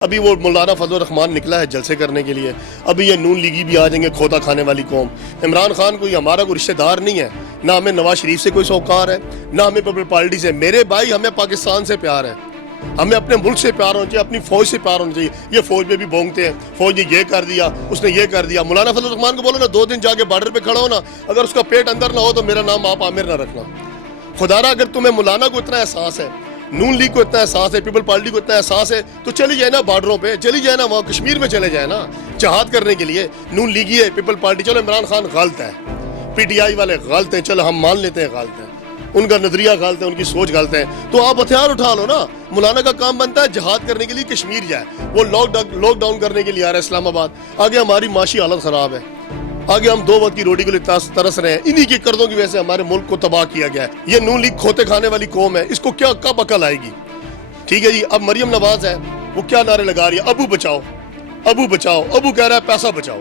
ابھی وہ مولانا فضل الرحمان نکلا ہے جلسے کرنے کے لیے، ابھی یہ نون لیگی بھی آ جائیں گے کھوتا کھانے والی قوم۔ عمران خان کوئی ہمارا کوئی رشتہ دار نہیں ہے، نہ ہمیں نواز شریف سے کوئی سوکار ہے، نہ ہمیں پیپل پارٹی سے۔ میرے بھائی ہمیں پاکستان سے پیار ہے، ہمیں اپنے ملک سے پیار ہونا چاہیے، اپنی فوج سے پیار ہونا چاہیے۔ یہ فوج میں بھی بونگتے ہیں، فوج نے یہ کر دیا، اس نے یہ کر دیا۔ مولانا فضل الرحمان کو بولو نا 2 دن جا کے بارڈر پہ کھڑا ہو نا، اگر اس کا پیٹ اندر نہ ہو تو میرا نام آپ عامر نہ رکھنا۔ خدا را اگر تمہیں مولانا کو اتنا احساس ہے، نون لیگ کو اتنا احساس ہے، پیپل پارٹی کو اتنا احساس ہے، تو چلی جائے نا بارڈروں پہ، چلی جائے نا وہاں کشمیر میں چلے جائے نا جہاد کرنے کے لیے۔ نون لیگی ہے، پیپل پارٹی، چلو عمران خان غلط ہے، پی ٹی آئی والے غلط ہیں، چلو ہم مان لیتے ہیں غلط ہیں، ان کا نظریہ غلط ہے، ان کی سوچ غلط ہے، تو آپ ہتھیار اٹھا لو نا۔ مولانا کا کام بنتا ہے جہاد کرنے کے لیے کشمیر جائے، وہ لاک ڈاؤن کرنے کے لیے آ رہا ہے اسلام آباد۔ آگے ہماری معاشی حالت خراب ہے، آگے ہم 2 وقت کی روٹی کے لیے ترس رہے ہیں، انہی کے قرضوں کی وجہ سے ہمارے ملک کو تباہ کیا گیا ہے۔ یہ نون لیگ کھوتے کھانے والی قوم ہے، اس کو کیا کب عقل آئے گی؟ ٹھیک ہے جی، اب مریم نواز ہے، وہ کیا نعرے لگا رہی ہے، ابو بچاؤ، ابو بچاؤ، ابو کہہ رہا ہے پیسہ بچاؤ۔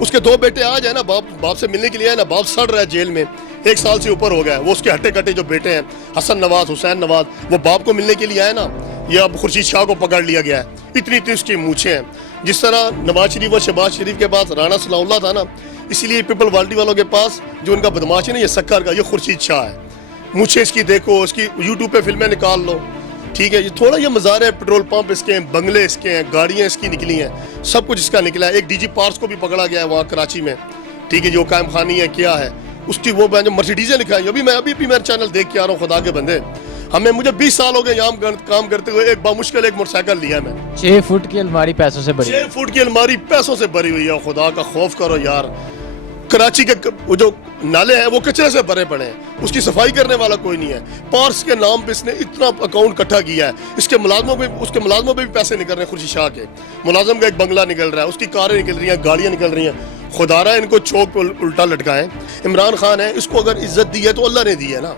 اس کے 2 بیٹے آ جائے نا، باپ سے ملنے کے لیے آئے نا، باپ سڑ رہا ہے جیل میں، 1 سال سے اوپر ہو گیا ہے، وہ اس کے ہٹے کٹے جو بیٹے ہیں حسن نواز، حسین نواز، وہ باپ کو ملنے کے لیے آئے نا۔ یہ اب خورشید شاہ کو پکڑ لیا گیا ہے، اتنی اس کی مونچھیں ہیں۔ جس طرح نواز شریف اور شہباز شریف کے پاس رانا ثناء اللہ تھا نا، اسی لیے پیپل پارٹی والوں کے پاس جو ان کا بدماش ہے نا، یہ سکر کا، یہ خورشید شاہ ہے۔ مونچھیں اس کی دیکھو، اس کی یوٹیوب پہ فلمیں نکال لو، ٹھیک ہے یہ تھوڑا یہ مزار ہے، پیٹرول پمپ اس کے ہیں، بنگلے اس کے ہیں، گاڑیاں اس کی نکلی ہیں، سب کچھ اس کا نکلا ہے۔ ایک ڈی جی پارس کو بھی پکڑا گیا ہے وہاں کراچی میں، ٹھیک ہے جو قائم خانی ہے کیا ہے اس کی، وہ جو مرسیڈیزیں لکھا ہے۔ ابھی بھی میں چینل دیکھ کے آ رہا ہوں، خدا کے بندے مجھے 20 سال ہو گئے یہاں کام کرتے ہوئے، ایک بامشکل ایک موٹر سائیکل لیا میں، 6 فٹ کی الماری پیسوں سے بھری، 6 فٹ کی الماری پیسوں سے بھری ہوئی ہے۔ خدا کا خوف کرو یار، کراچی کے جو نالے ہیں وہ کچرے سے بھرے پڑے ہیں، اس کی صفائی کرنے والا کوئی نہیں ہے۔ پارس کے نام پہ اس نے اتنا اکاؤنٹ اکٹھا کیا ہے، اس کے ملازموں پہ بھی پیسے نکل رہے ہیں۔ خورشید شاہ کے ملازم کا ایک بنگلہ نکل رہا ہے، اس کی کاریں نکل رہی ہیں، گاڑیاں نکل رہی ہیں۔ خدا را ان کو چوک پہ الٹا لٹکائیں۔ عمران خان ہے، اس کو اگر عزت دی ہے تو اللہ نے دی ہے نا۔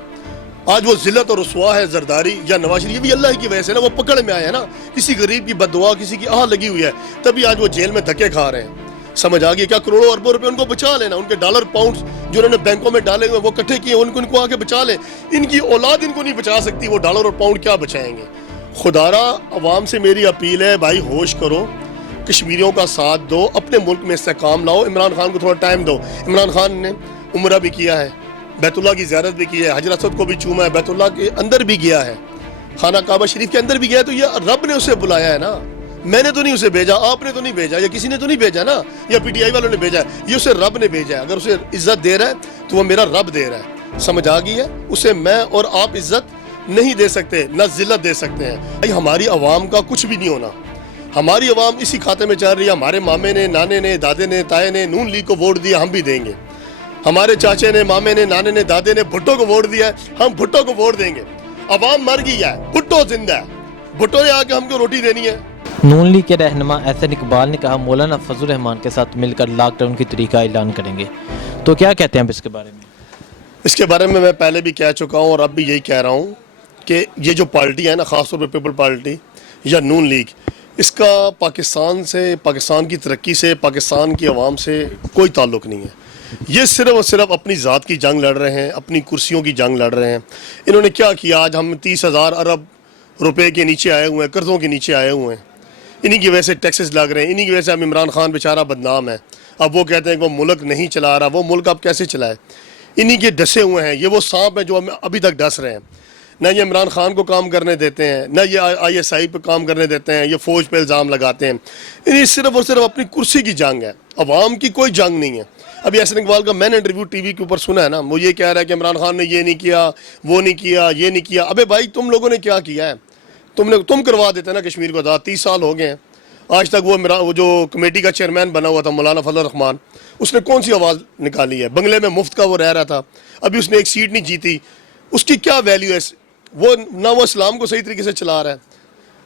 آج وہ ذلت اور رسوا ہے زرداری یا نواز شریف، بھی اللہ کی وجہ سے نا، وہ پکڑ میں آئے ہیں نا، کسی غریب کی بد دعا، کسی کی آہ لگی ہوئی ہے، تبھی آج وہ جیل میں دھکے کھا رہے ہیں۔ سمجھ آ گئی کیا؟ کروڑوں اربوں روپے ان کو بچا لینا، ان کے ڈالر پاؤنڈز جو انہوں نے بینکوں میں ڈالے ہوئے وہ اکٹھے کیے، ان کو آ کے بچا لیں۔ ان کی اولاد ان کو نہیں بچا سکتی، وہ ڈالر اور پاؤنڈ کیا بچائیں گے؟ خدارا عوام سے میری اپیل ہے، بھائی ہوش کرو، کشمیریوں کا ساتھ دو، اپنے ملک میں استحکام لاؤ۔ عمران خان کو تھوڑا ٹائم دو۔ عمران خان نے عمرہ بھی کیا ہے، بیت اللہ کی زیارت بھی کی ہے، حجر اسود کو بھی چوما ہے، بیت اللہ کے اندر بھی گیا ہے، خانہ کعبہ شریف کے اندر بھی گیا ہے، تو یہ رب نے اسے بلایا ہے نا، میں نے تو نہیں اسے بھیجا، آپ نے تو نہیں بھیجا، یا کسی نے تو نہیں بھیجا نا، یا پی ٹی آئی والوں نے بھیجا ہے، یہ اسے رب نے بھیجا ہے۔ اگر اسے عزت دے رہا ہے تو وہ میرا رب دے رہا ہے، سمجھ آ گئی ہے؟ اسے میں اور آپ عزت نہیں دے سکتے، نہ ذلت دے سکتے ہیں۔ بھائی ہماری عوام کا کچھ بھی نہیں ہونا، ہماری عوام اسی کھاتے میں چل رہی ہے، ہمارے مامے نے، نانے نے، دادے نے، تائے نے نون لیگ کو ووٹ دیا، ہم بھی دیں گے۔ ہمارے چاچے نے، مامے نے، نانے نے، دادے نے بھٹو کو ووٹ دیا ہے، ہم بھٹو کو ووٹ دیں گے۔ عوام مر گئی ہے، بھٹو زندہ ہے، بھٹو نے آ کے ہم کو روٹی دینی ہے۔ نون لیگ کے رہنما احسن اقبال نے کہا مولانا فضل الرحمان کے ساتھ مل کر لاک ڈاؤن کی طریقہ اعلان کریں گے، تو کیا کہتے ہیں آپ اس کے بارے میں؟ اس کے بارے میں پہلے بھی کہہ چکا ہوں اور اب بھی یہی کہہ رہا ہوں کہ یہ جو پارٹی ہے نا، خاص طور پہ پیپل پارٹی یا نون لیگ، اس کا پاکستان سے، پاکستان کی ترقی سے، پاکستان کی عوام سے کوئی تعلق نہیں ہے۔ یہ صرف اور صرف اپنی ذات کی جنگ لڑ رہے ہیں، اپنی کرسیوں کی جنگ لڑ رہے ہیں۔ انہوں نے کیا کیا؟ آج ہم 30,000 ارب روپے کے نیچے آئے ہوئے ہیں، قرضوں کے نیچے آئے ہوئے ہیں، انہی کی وجہ سے ٹیکسز لگ رہے ہیں، انہی کی وجہ سے اب عمران خان بیچارہ بدنام ہے۔ اب وہ کہتے ہیں کہ وہ ملک نہیں چلا رہا، وہ ملک اب کیسے چلائے؟ انہی کے ڈسے ہوئے ہیں، یہ وہ سانپ ہیں جو ہمیں ابھی تک ڈس رہے ہیں۔ نہ یہ عمران خان کو کام کرنے دیتے ہیں، نہ یہ ISI پہ کام کرنے دیتے ہیں، یہ فوج پہ الزام لگاتے ہیں۔ انہیں صرف اور صرف اپنی کرسی کی جنگ ہے، عوام کی کوئی جنگ نہیں ہے۔ ابھی احسن اقبال کا میں نے انٹرویو ٹی وی کے اوپر سنا ہے نا، وہ یہ کہہ رہا ہے کہ عمران خان نے یہ نہیں کیا، وہ نہیں کیا، یہ نہیں کیا۔ ابے بھائی تم لوگوں نے کیا کیا ہے؟ تم کروا دیتے نا کشمیر کو آزاد، 30 سال ہو گئے ہیں آج تک۔ وہ جو کمیٹی کا چیئرمین بنا ہوا تھا مولانا فضل الرحمان، اس نے کون سی آواز نکالی ہے؟ بنگلے میں مفت کا وہ رہ رہا تھا، ابھی اس نے ایک سیٹ نہیں جیتی، اس کی کیا ویلیو ہے؟ وہ نہ وہ اسلام کو صحیح طریقے سے چلا رہا ہے،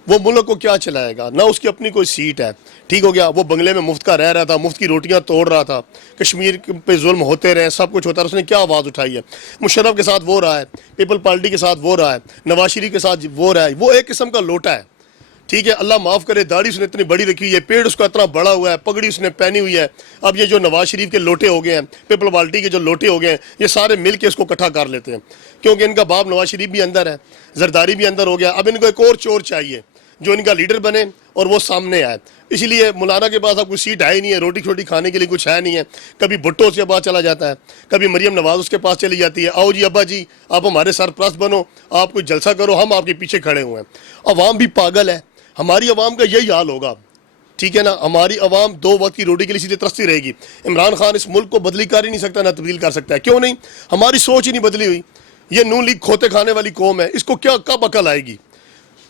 وہ ملک کو کیا چلائے گا؟ نہ اس کی اپنی کوئی سیٹ ہے، ٹھیک ہو گیا؟ وہ بنگلے میں مفت کا رہ رہا تھا، مفت کی روٹیاں توڑ رہا تھا، کشمیر پہ ظلم ہوتے رہے، سب کچھ ہوتا رہا، اس نے کیا آواز اٹھائی ہے؟ مشرف کے ساتھ وہ رہا ہے، پیپل پارٹی کے ساتھ وہ رہا ہے، نواز شریف کے ساتھ وہ رہا ہے، وہ ایک قسم کا لوٹا ہے، ٹھیک ہے؟ اللہ معاف کرے، داڑھی اس نے اتنی بڑی رکھی ہوئی ہے، پیڑ اس کا اتنا بڑا ہوا ہے، پگڑی اس نے پہنی ہوئی ہے۔ اب یہ جو نواز شریف کے لوٹے ہو گئے ہیں، پیپل پارٹی کے جو لوٹے ہو گئے ہیں، یہ سارے مل کے اس کو اکٹھا کر لیتے ہیں، کیونکہ ان کا باپ نواز شریف بھی اندر ہے، زرداری بھی اندر ہو گیا، اب ان کو ایک اور چور چاہیے جو ان کا لیڈر بنے اور وہ سامنے آئے. اسی لیے مولانا کے پاس اب کوئی سیٹ ہے ہی نہیں ہے, روٹی چھوٹی کھانے کے لیے کچھ ہے نہیں ہے. کبھی بھٹو اس کے پاس چلا جاتا ہے, کبھی مریم نواز اس کے پاس چلی جاتی ہے, آؤ جی ابا جی آپ ہمارے سرپرست بنو, آپ کوئی جلسہ کرو, ہم آپ کے پیچھے کھڑے ہوئے ہیں. عوام بھی پاگل ہے, ہماری عوام کا یہی حال ہوگا, ٹھیک ہے نا. ہماری عوام 2 وقت کی روٹی کے لیے سیدھے ترستی رہے گی. عمران خان اس ملک کو بدلی کر ہی نہیں سکتا, نہ تبدیل کر سکتا ہے. کیوں نہیں؟ ہماری سوچ ہی نہیں بدلی ہوئی. یہ نون لیگ کھوتے کھانے والی قوم ہے, اس کو کیا کب عقل آئے گی؟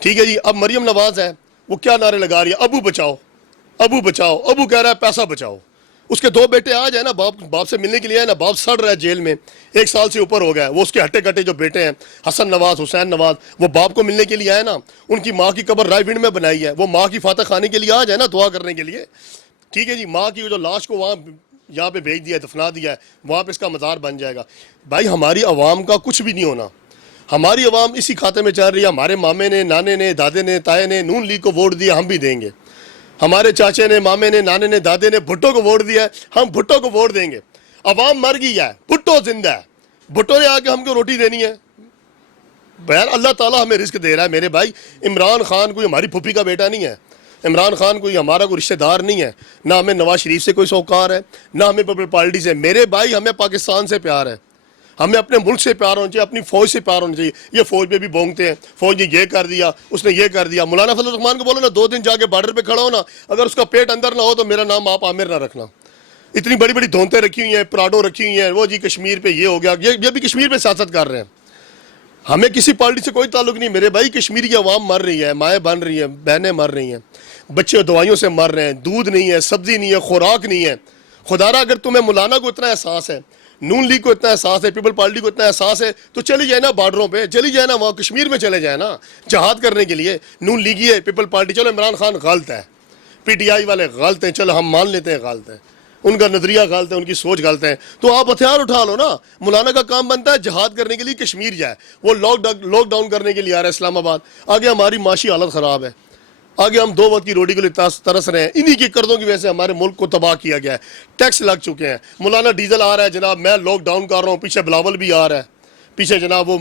ٹھیک ہے جی. اب مریم نواز ہے, وہ کیا نعرے لگا رہی ہے, ابو بچاؤ, ابو بچاؤ. ابو کہہ رہا ہے پیسہ بچاؤ. اس کے 2 بیٹے آ جائے نا, باپ سے ملنے کے لیے آئے نا, باپ سڑ رہا ہے جیل میں, 1 سال سے اوپر ہو گیا ہے. وہ اس کے ہٹے کٹے جو بیٹے ہیں, حسن نواز, حسین نواز, وہ باپ کو ملنے کے لیے آئے نا. ان کی ماں کی قبر رائے ونڈ میں بنائی ہے, وہ ماں کی فاتح خانے کے لیے آ جائے نا, دعا کرنے کے لیے. ٹھیک ہے جی. ماں کی جو لاش کو وہاں یہاں پہ بھیج دیا ہے, دفنا دیا ہے, وہاں پہ اس کا مزار بن جائے گا. بھائی ہماری عوام کا کچھ بھی نہیں ہونا. ہماری عوام اسی کھاتے میں چل رہی ہے. ہمارے مامے نے, نانے نے, دادے نے, تائے نے نون لیگ کو ووٹ دیا, ہم بھی دیں گے. ہمارے چاچے نے, مامے نے, نانے نے, دادے نے بھٹو کو ووٹ دیا ہے, ہم بھٹو کو ووٹ دیں گے. عوام مر گئی ہے, بھٹو زندہ ہے. بھٹو نے آ کے ہم کو روٹی دینی ہے. بہر اللہ تعالیٰ ہمیں رزق دے رہا ہے میرے بھائی. عمران خان کوئی ہماری پھوپھی کا بیٹا نہیں ہے. عمران خان کوئی ہمارا کوئی رشتہ دار نہیں ہے. نہ ہمیں نواز شریف سے کوئی سوکار ہے, نہ ہمیں پیپل پارٹی سے. میرے بھائی ہمیں پاکستان سے پیار ہے, ہمیں اپنے ملک سے پیار ہونا چاہیے, اپنی فوج سے پیار ہونا چاہیے. یہ فوج پہ بھی بونگتے ہیں, فوج نے یہ کر دیا, اس نے یہ کر دیا. مولانا فضل الرحمان کو بولو نا 2 دن جا کے بارڈر پہ کھڑا ہو نا, اگر اس کا پیٹ اندر نہ ہو تو میرا نام آپ عامر نہ رکھنا. اتنی بڑی بڑی دھونتیں رکھی ہوئی ہیں, پراڈو رکھی ہوئی ہیں, وہ جی کشمیر پہ یہ ہو گیا, یہ بھی کشمیر پہ سیاست کر رہے ہیں. ہمیں کسی پارٹی سے کوئی تعلق نہیں میرے بھائی. کشمیر کی عوام مر رہی ہے, مائیں بن رہی ہیں, بہنیں مر رہی ہیں, بچے دوائیوں سے مر رہے ہیں, دودھ نہیں ہے, سبزی نہیں ہے, خوراک نہیں ہے. خدا را اگر تمہیں مولانا کو اتنا احساس ہے, نون لیگ کو اتنا احساس ہے, پیپل پارٹی کو اتنا احساس ہے, تو چلی جائے نا بارڈروں پہ, چلی جائے نا وہاں کشمیر میں چلے جائے نا جہاد کرنے کے لیے. نون لیگی ہے, پیپل پارٹی, چلو عمران خان غلط ہے, پی ٹی آئی والے غلط ہیں, چلو ہم مان لیتے ہیں غلط ہیں, ان کا نظریہ غلط ہے, ان کی سوچ غلط ہے, تو آپ ہتھیار اٹھا لو نا. مولانا کا کام بنتا ہے جہاد کرنے کے لیے کشمیر جائے, وہ لاک ڈاؤن کرنے کے لیے آ رہا ہے اسلام آباد. آگے ہماری معاشی حالت خراب ہے, آگے ہم 2 وقت کی روٹی کے لیے ترس رہے ہیں. انہی کی قرضوں کی وجہ سے ہمارے ملک کو تباہ کیا گیا ہے. ٹیکس لگ چکے ہیں. مولانا ڈیزل آ رہا ہے جناب, میں لاک ڈاؤن کر رہا ہوں, پیچھے بلاول بھی آ رہا ہے, پیچھے جناب وہ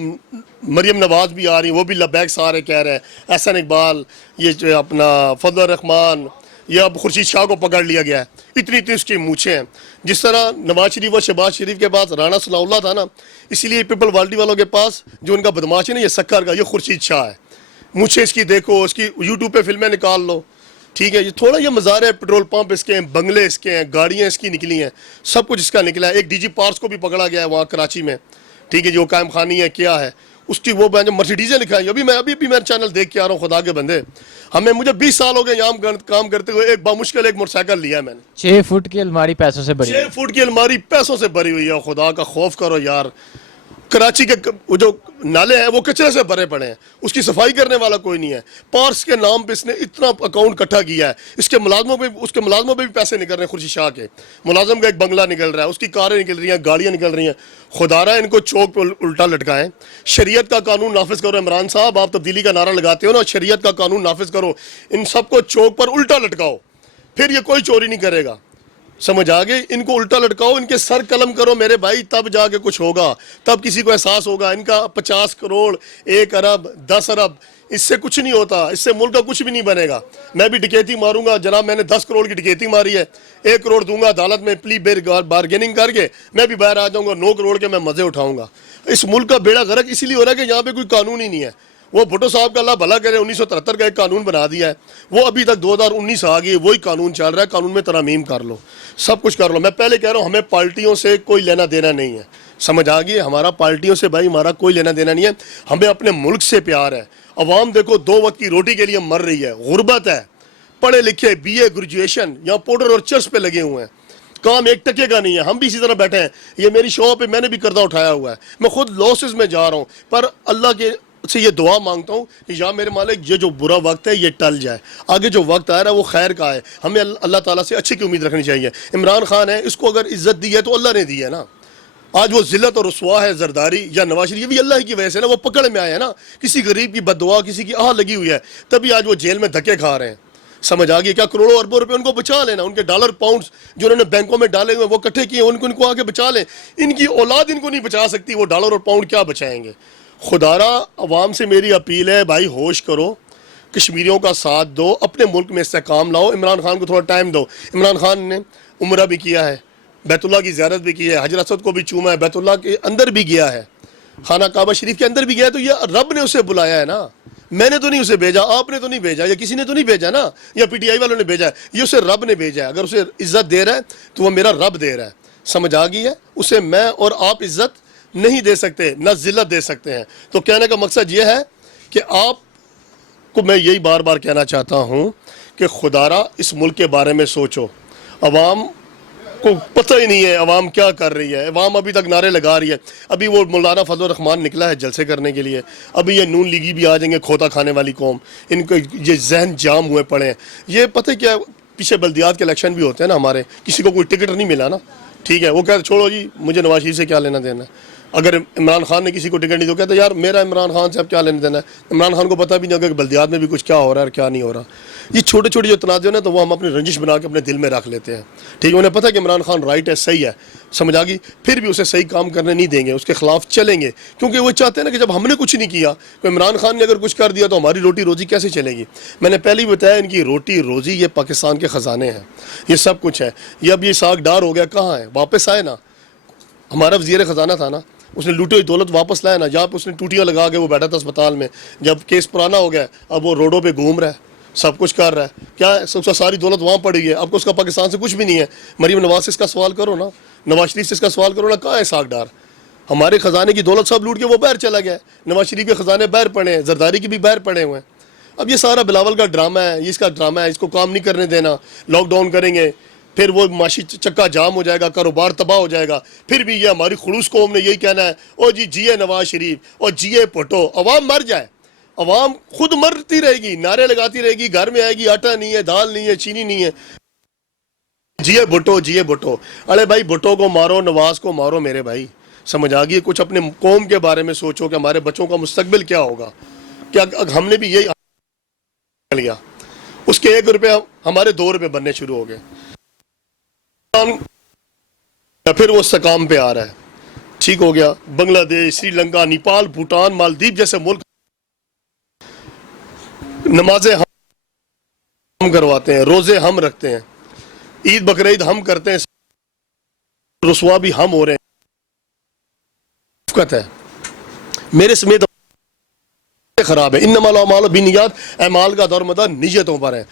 مریم نواز بھی آ رہی ہیں, وہ بھی لبیک سارے کہہ رہے ہیں, احسن اقبال, یہ جو اپنا فضل الرحمان, یہ اب خورشید شاہ کو پکڑ لیا گیا ہے. اتنی اس کی مونچھیں ہیں. جس طرح نواز شریف اور شہباز شریف کے پاس رانا ثناء اللہ تھا نا, اسی لیے پیپل پارٹی والوں کے پاس جو ان کا بدماش ہے نا, یہ سکر کا, یہ خورشید شاہ ہے. مجھے اس کی دیکھو, اس کی یوٹیوب پہ فلمیں نکال لو, ٹھیک ہے. یہ تھوڑا یہ مزار ہے, پیٹرول پمپ اس کے ہیں, بنگلے اس کے ہیں, گاڑیاں اس کی نکلی ہیں, سب کچھ اس کا نکلا ہے. ایک ڈی جی پارس کو بھی پکڑا گیا ہے وہاں کراچی میں, ٹھیک ہے, جو قائم خانی ہے کیا ہے اس کی, وہ جو مرسیڈیزیں لکھا ہے. ابھی میرا چینل دیکھ کے آ رہا ہوں, خدا کے بندے, مجھے 20 سال ہو گئے یہاں کام کرتے ہوئے, ایک بامشکل ایک موٹر سائیکل لیا ہے میں نے. 6 فٹ کی الماری پیسوں سے بھری, 6 فٹ کی الماری پیسوں سے بھری ہوئی ہے. خدا کا خوف کرو یار. کراچی کے جو نالے ہیں وہ کچرے سے بھرے پڑے ہیں, اس کی صفائی کرنے والا کوئی نہیں ہے. پارس کے نام پہ اس نے اتنا اکاؤنٹ اکٹھا کیا ہے, اس کے ملازموں پہ بھی پیسے نکل رہے ہیں. خورشید شاہ کے ملازم کا ایک بنگلہ نکل رہا ہے, اس کی کاریں نکل رہی ہیں, گاڑیاں نکل رہی ہیں. خدا را ان کو چوک پہ الٹا لٹکائیں. شریعت کا قانون نافذ کرو. عمران صاحب آپ تبدیلی کا نعرہ لگاتے ہو نا, شریعت کا قانون نافذ کرو, ان سب کو چوک پر الٹا لٹکاؤ, پھر یہ کوئی چوری نہیں کرے گا. سمجھ آگے, ان کو الٹا لٹکاؤ, ان کے سر قلم کرو میرے بھائی, تب جا کے کچھ ہوگا, تب کسی کو احساس ہوگا. ان کا 50 کروڑ, 1 ارب, 10 ارب, اس سے کچھ نہیں ہوتا, اس سے ملک کا کچھ بھی نہیں بنے گا. میں بھی ڈکیتی ماروں گا جناب, میں نے 10 کروڑ کی ڈکیتی ماری ہے, 1 کروڑ دوں گا عدالت میں پلی بارگیننگ کر کے, میں بھی باہر آ جاؤں گا, 9 کروڑ کے میں مزے اٹھاؤں گا. اس ملک کا بیڑا غرق اسی لیے ہو رہا ہے کہ یہاں پہ کوئی قانون ہی نہیں ہے. وہ بھٹو صاحب کا اللہ بھلا کرے, 1973 کا ایک قانون بنا دیا ہے, وہ ابھی تک 2019 آ گئی, وہی قانون چل رہا ہے. قانون میں ترامیم کر لو, سب کچھ کر لو. میں پہلے کہہ رہا ہوں, ہمیں پارٹیوں سے کوئی لینا دینا نہیں ہے. سمجھ آ گئی, ہمارا پارٹیوں سے بھائی ہمارا کوئی لینا دینا نہیں ہے. ہمیں اپنے ملک سے پیار ہے. عوام دیکھو 2 وقت کی روٹی کے لیے مر رہی ہے, غربت ہے, پڑھے لکھے BA گریجویشن یہاں پاؤڈر اور چرس پہ لگے ہوئے ہیں, کام 1 ٹکے کا نہیں ہے. ہم بھی اسی طرح بیٹھے ہیں. یہ میری شاپ ہے, میں نے بھی قرضہ اٹھایا ہوا ہے, میں خود لاسز میں جا رہا ہوں, پر اللہ کے سے یہ دعا مانگتا ہوں کہ یا میرے مالک, یہ جو برا وقت ہے یہ ٹل جائے, آگے جو وقت آ رہا ہے وہ خیر کا ہے. ہمیں اللہ تعالیٰ سے اچھی کی امید رکھنی چاہیے. عمران خان ہے, اس کو اگر عزت دی ہے تو اللہ نے دی ہے نا. آج وہ ذلت اور رسوا ہے زرداری یا نواز شریف, یہ بھی اللہ کی وجہ سے نا, وہ پکڑ میں آیا ہے نا, کسی غریب کی بد دعا, کسی کی آہ لگی ہوئی ہے, تبھی آج وہ جیل میں دھکے کھا رہے ہیں. سمجھ آ گئی, کیا کروڑوں اربوں روپے ان کو بچا لینا, ان کے ڈالر پاؤنڈز جو انہوں نے بینکوں میں ڈالے ہوئے وہ اکٹھے کیے, ان کو آگے بچا لیں. ان کی اولاد ان کو نہیں بچا سکتی, وہ ڈالر اور پاؤنڈ کیا بچائیں گے. خدا را عوام سے میری اپیل ہے بھائی, ہوش کرو, کشمیریوں کا ساتھ دو, اپنے ملک میں استحکام لاؤ, عمران خان کو تھوڑا ٹائم دو. عمران خان نے عمرہ بھی کیا ہے, بیت اللہ کی زیارت بھی کی ہے, حجر اسود کو بھی چوما ہے, بیت اللہ کے اندر بھی گیا ہے, خانہ کعبہ شریف کے اندر بھی گیا ہے. تو یہ رب نے اسے بلایا ہے نا, میں نے تو نہیں اسے بھیجا, آپ نے تو نہیں بھیجا, یا کسی نے تو نہیں بھیجا نا, یا پی ٹی آئی والوں نے بھیجا ہے, یہ اسے رب نے بھیجا ہے. اگر اسے عزت دے رہا ہے تو وہ میرا رب دے رہا ہے. سمجھ آ گئی ہے؟ اسے میں اور آپ عزت نہیں دے سکتے, نہ ذلت دے سکتے ہیں. تو کہنے کا مقصد یہ ہے کہ آپ کو میں یہی بار بار کہنا چاہتا ہوں کہ خدارا اس ملک کے بارے میں سوچو. عوام کو پتہ ہی نہیں ہے عوام کیا کر رہی ہے, عوام ابھی تک نعرے لگا رہی ہے. ابھی وہ مولانا فضل الرحمان نکلا ہے جلسے کرنے کے لیے, ابھی یہ نون لیگی بھی آ جائیں گے, کھوتا کھانے والی قوم, ان کو یہ ذہن جام ہوئے پڑے ہیں. یہ پتہ کیا, پیچھے بلدیات کے الیکشن بھی ہوتے ہیں نا ہمارے, کسی کو کوئی ٹکٹ نہیں ملا نا, ٹھیک ہے, وہ کہتے چھوڑو جی مجھے نواز شریف سے کیا لینا دینا ہے. اگر عمران خان نے کسی کو ٹکٹ نہیں تو کہتے یار میرا عمران خان سے اب کیا لینا دینا ہے. عمران خان کو پتہ بھی نہیں ہوگا کہ بلدیات میں بھی کچھ کیا ہو رہا ہے اور کیا نہیں ہو رہا. یہ چھوٹے چھوٹے جو تنازع ہیں تو وہ ہم اپنی رنجش بنا کے اپنے دل میں رکھ لیتے ہیں, ٹھیک ہے. انہیں پتہ ہے کہ عمران خان رائٹ ہے, صحیح ہے, سمجھ آ گئی, پھر بھی اسے صحیح کام کرنے نہیں دیں گے, اس کے خلاف چلیں گے, کیونکہ وہ چاہتے ہیں نا کہ جب ہم نے کچھ نہیں کیا تو عمران خان نے اگر کچھ کر دیا تو ہماری روٹی روزی کیسے چلے گی. میں نے پہلے ہی بتایا ان کی روٹی روزی یہ پاکستان کے خزانے ہیں, یہ سب کچھ ہے. یہ اب یہ ساگ ڈار ہو گیا, کہاں ہے, واپس آئے نا. ہمارا وزیر خزانہ تھا نا, اس نے لوٹی ہوئی دولت واپس لایا نا, جہاں پہ اس نے ٹوٹیاں لگا کے وہ بیٹھا تھا اسپتال میں, جب کیس پرانا ہو گیا اب وہ روڈوں پہ گھوم رہا ہے, سب کچھ کر رہا ہے, کیا ہے ساری دولت وہاں پڑی ہے. اب کو اس کا پاکستان سے کچھ بھی نہیں ہے. مریم نواز سے اس کا سوال کرو نا, نواز شریف سے اس کا سوال کرو نا, کہاں ہے ساگ ڈار. ہمارے خزانے کی دولت سب لوٹ کے وہ باہر چلا گیا ہے, نواز شریف کے خزانے باہر پڑے ہیں, زرداری کے بھی باہر پڑے ہوئے ہیں. اب یہ سارا بلاول کا ڈرامہ ہے, یہ اس کا ڈرامہ ہے, اس کو کام نہیں کرنے دینا, لاک ڈاؤن کریں گے, پھر وہ معاشی چکا جام ہو جائے گا, کاروبار تباہ ہو جائے گا. پھر بھی یہ ہماری خلوص قوم نے یہی کہنا ہے, او جی جیے نواز شریف اور جیے بھٹو. عوام مر جائے, عوام خود مرتی رہے گی, نعرے لگاتی رہے گی, گھر میں آئے گی آٹا نہیں ہے, دال نہیں ہے, چینی نہیں ہے, جیے بھٹو جیے بھٹو. ارے بھائی بھٹو کو مارو, نواز کو مارو میرے بھائی, سمجھ آ گئی. کچھ اپنے قوم کے بارے میں سوچو کہ ہمارے بچوں کا مستقبل کیا ہوگا. کیا ہم نے بھی یہی لیا, اس کے 1 روپے ہمارے 2 روپے بننے شروع ہو گئے. پھر وہ استحکام پہ آ رہا ہے, ٹھیک ہو گیا. بنگلہ دیش, سری لنکا, نیپال, بھوٹان, مالدیپ جیسے ملک نمازیں ہم کرواتے ہیں, روزے ہم رکھتے ہیں, عید بقرعید ہم کرتے ہیں, رسوا بھی ہم ہو رہے ہیں. میرے سمیت خراب ہے. انما الاعمال بالنیات, اعمال کا دور مدار نیتوں پر ہے.